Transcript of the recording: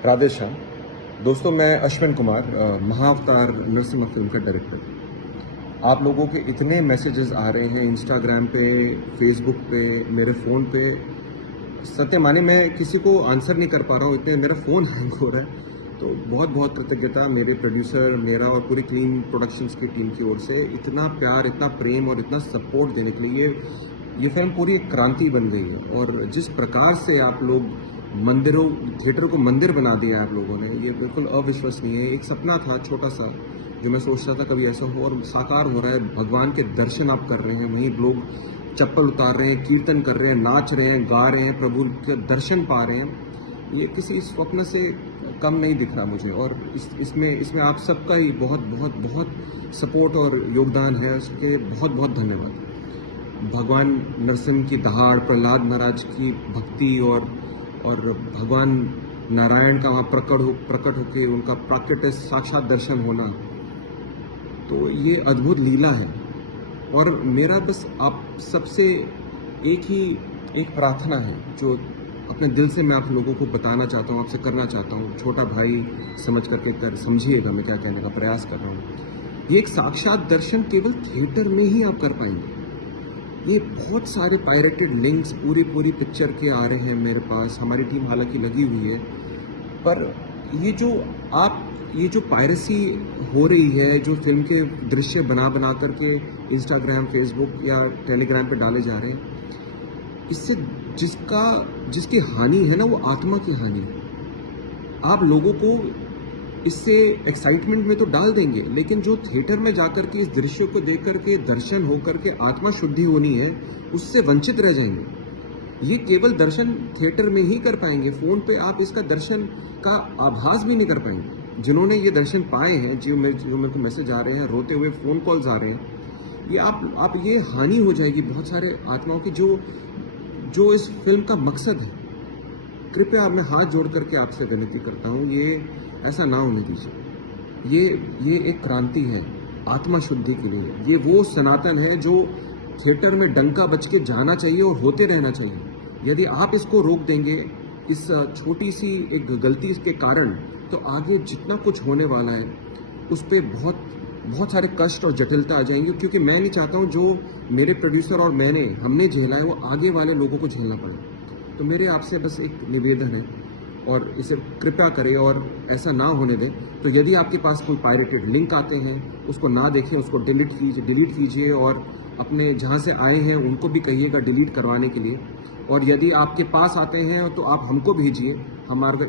राधेश्याम। दोस्तों, मैं अश्विन कुमार, महाअवतार नरसिम्हा फिल्म का डायरेक्टर। आप लोगों के इतने मैसेजेस आ रहे हैं इंस्टाग्राम पे, फेसबुक पे, मेरे फ़ोन पे। सत्य माने मैं किसी को आंसर नहीं कर पा रहा हूँ, इतने मेरा फ़ोन हैंग हो रहा है। तो बहुत बहुत कृतज्ञता मेरे प्रोड्यूसर, मेरा और पूरी क्लीन प्रोडक्शंस की टीम की ओर से। इतना प्यार, इतना प्रेम और इतना सपोर्ट देने के लिए ये फिल्म पूरी एक क्रांति बन गई है। और जिस प्रकार से आप लोग मंदिरों, थिएटर को मंदिर बना दिया आप लोगों ने, ये बिल्कुल अविश्वसनीय है। एक सपना था छोटा सा जो मैं सोचता था कभी ऐसा हो, और साकार हो रहा है। भगवान के दर्शन आप कर रहे हैं, वहीं लोग चप्पल उतार रहे हैं, कीर्तन कर रहे हैं, नाच रहे हैं, गा रहे हैं, प्रभु के दर्शन पा रहे हैं। ये किसी स्वप्न से कम नहीं दिख रहा मुझे। और इसमें आप सबका ही बहुत बहुत बहुत सपोर्ट और योगदान है, उसके बहुत बहुत धन्यवाद। भगवान नरसिंह की दहाड़, प्रहलाद महाराज की भक्ति और भगवान नारायण का वहाँ प्रकट होके उनका प्राकट्य साक्षात दर्शन होना, तो ये अद्भुत लीला है। और मेरा बस आप सबसे एक प्रार्थना है जो अपने दिल से मैं आप लोगों को बताना चाहता हूँ, आपसे करना चाहता हूँ। छोटा भाई समझ करके समझिएगा मैं क्या कहने का प्रयास कर रहा हूँ। ये एक साक्षात दर्शन केवल थिएटर में ही आप कर पाएंगे। ये बहुत सारे पायरेटेड लिंक्स पूरी पिक्चर के आ रहे हैं मेरे पास। हमारी टीम हालांकि लगी हुई है, पर ये जो पायरेसी हो रही है, जो फिल्म के दृश्य बना करके इंस्टाग्राम, फेसबुक या टेलीग्राम पे डाले जा रहे हैं, इससे जिसकी हानि है ना, वो आत्मा की हानि है। आप लोगों को इससे एक्साइटमेंट में तो डाल देंगे, लेकिन जो थिएटर में जाकर के इस दृश्य को देख करके दर्शन होकर के आत्मा शुद्धि होनी है, उससे वंचित रह जाएंगे। ये केवल दर्शन थिएटर में ही कर पाएंगे। फ़ोन पे आप इसका दर्शन का आभास भी नहीं कर पाएंगे। जिन्होंने ये दर्शन पाए हैं, जो मेरे को मैसेज आ रहे हैं, रोते हुए फ़ोन कॉल्स आ रहे हैं, ये आप ये हानि हो जाएगी बहुत सारे आत्माओं की, जो इस फिल्म का मकसद है। कृपया मैं हाथ जोड़ करके आपसे विनती करता हूँ, ये ऐसा ना होने दीजिए। ये एक क्रांति है आत्मा शुद्धि के लिए। ये वो सनातन है जो थिएटर में डंका बज के जाना चाहिए और होते रहना चाहिए। यदि आप इसको रोक देंगे इस छोटी सी एक गलती के कारण, तो आगे जितना कुछ होने वाला है उस पर बहुत सारे कष्ट और जटिलता आ जाएंगे। क्योंकि मैं नहीं चाहता हूँ जो मेरे प्रोड्यूसर और हमने झेला है, वो आगे वाले लोगों को झेलना पड़े। तो मेरे आपसे बस एक निवेदन है, और इसे कृपया करें और ऐसा ना होने दें। तो यदि आपके पास कोई पायरेटेड लिंक आते हैं, उसको ना देखें, उसको डिलीट कीजिए और अपने जहाँ से आए हैं उनको भी कहिएगा डिलीट करवाने के लिए। और यदि आपके पास आते हैं तो आप हमको भेजिए। हमारे